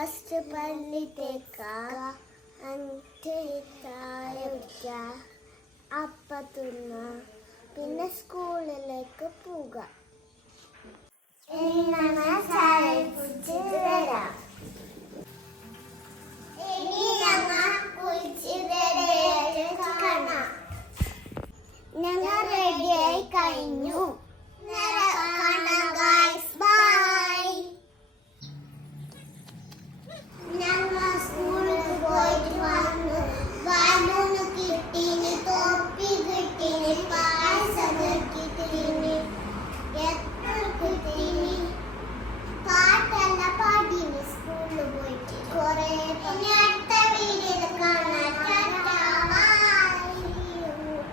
First പള്ളി തേക്കുക, എന്നിട്ട് ചായ കുടിക്കുക, അപ്പം തിന്നുക, പിന്നെ സ്കൂളിലേക്ക് പോവുക. ഞങ്ങൾ ചായ കുടിച്ചിട്ട് വരാം. ഇനി ഞങ്ങൾ കുളിച്ചിട്ട് കാണാം. ഞങ്ങൾ റെഡിയായി കഴിഞ്ഞു.